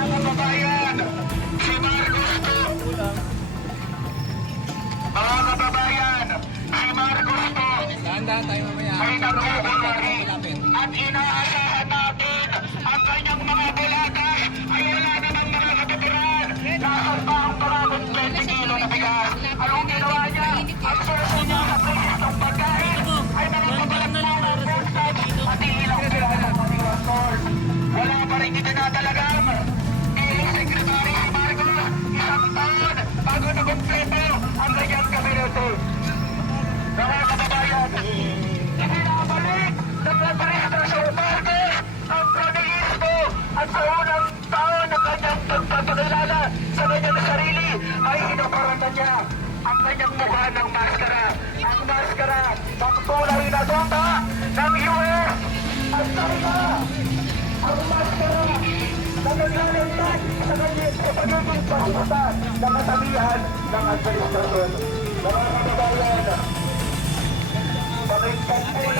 Mga kababayan, si Marcos to. Ay nagkakas kompleto ang Regal Community. Mga kababayan, ibinabalik ng labarista sa umarga ang kronismo at sa unang taon ng kanyang pagpapakilala sa kanyang sarili ay hinukurata niya ang mukha ng maskara. Ang maskara, ang tunay na tuta ng US at sa ang maskara na naglalagdag sa kanyang pagiging ng kasabihan ng administrasyon. Mga kababayan, pakinggan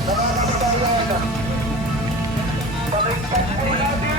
Mga kapatang lahat, pakipagpunan